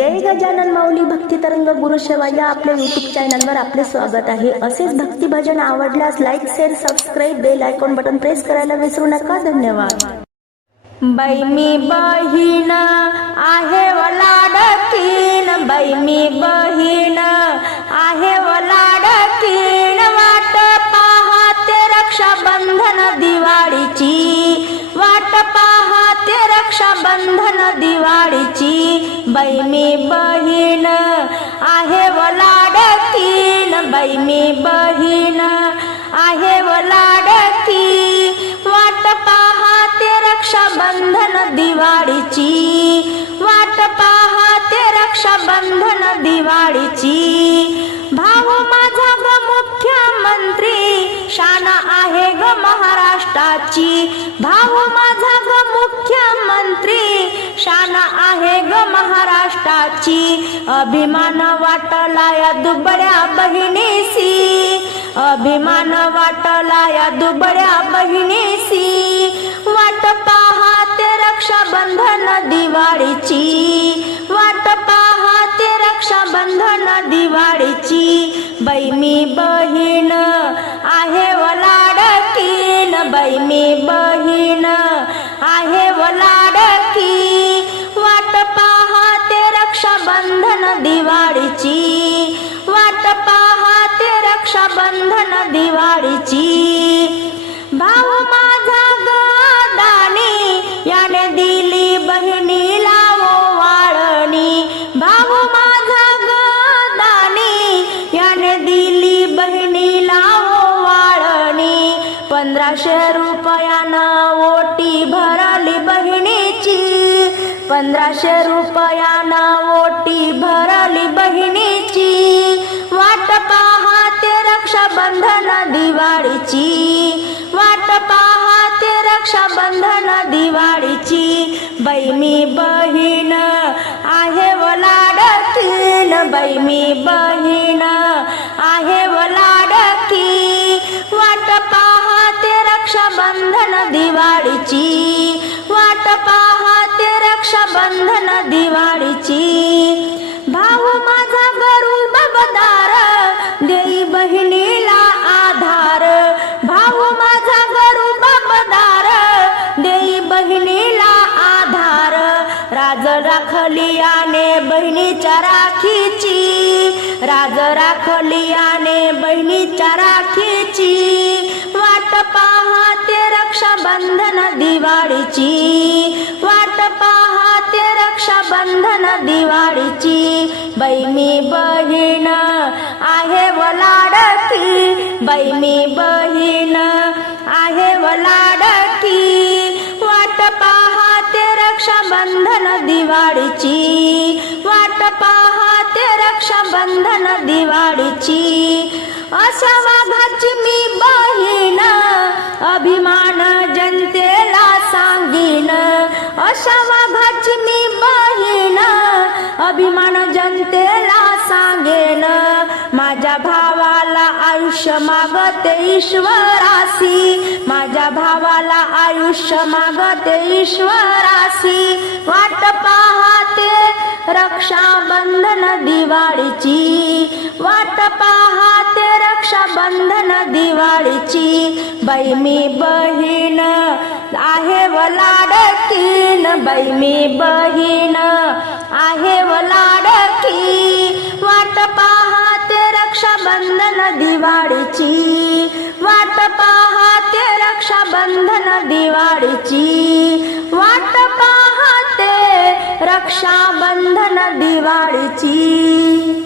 जय गजानन माऊली भक्ती तरंग गुरु सेवा या आपल्या युट्यूब चॅनलवर आपले स्वागत आहे. असेच भक्ती भजन आवडल्यास like share subscribe bell icon button press करायला विसरू नका. धन्यवाद. बाई मी बहीण आहे वलाडकीन बाई मी बहीण आहे वलाडतीन बाई मी बहीण आहे वलाडती वाट पाहते रक्षाबंधन दिवाळीची. वाट पाहते रक्षाबंधन दिवाळीची. भाऊ माझा ग मुख्यमंत्री. शान आहे ग महाराष्ट्राची. भाऊ माझा ग मुख्य महाराष्ट्राची अभिमान वाटला या दुबळ्या बहिणीसी अभिमान वाटला या दुबळ्या बहिणीसी वाट पाहते रक्षाबंधन दिवाळीची. वाट पाहते रक्षाबंधन दिवाळीची. बैमी बहीण आहे वलाडकीन. बैमी मी रक्षाबंधन दिवाळीची. भाऊ माझा गदानी याने दिली बहिणीला वाळणी. भाऊ माझा गदानी याने दिली बहिणीला वाळणी. पंधराशे रुपयानं ओटी भरली बहिणीची. पंधराशे रुपयानं ओटी भर रक्षाबंधन दिवाळीची. वाट पाहते रक्षाबंधन दिवाळीची. बैमी बहीण आहे वलाडकीन. बैमी बहीण आहे वलाडकी वाट पाहते रक्षाबंधन दिवाळीची. वाट पाहते रक्षाबंधन दिवाळीची. राखलियाने बहिणीच्या राखीची. राज राखलियाने बहिणीच्या राखीची. वाट पाहते रक्षाबंधन दिवाळीची. वाट पाहते रक्षाबंधन दिवाळीची. बैमी बहीण आहे वलाडती बैमी ब रक्षाबंधन दिवाळीची. वाट पाहते रक्षाबंधन दिवाळीची. अशा वाघाची मी बहीण अभिमान जनतेला सांगीन. अशा वाघाची मी बहीण अभिमान जनतेला सांगेन. माझ्या भावाला आयुष्य मागते ईश्वरासी. भावाला आयुष्य मागते ईश्वरासी वाट पाहते रक्षाबंधन दिवाळीची. वाट पाहते रक्षाबंधन दिवाळीची. बाई मी बहीण आहे वलाडकीन. बाई मी बहीण आहे वलाडकी वाट पाहते रक्षाबंधन दिवाळीची. रक्षाबंधन दिवाळीची वाट पाहते रक्षाबंधन दिवाळीची.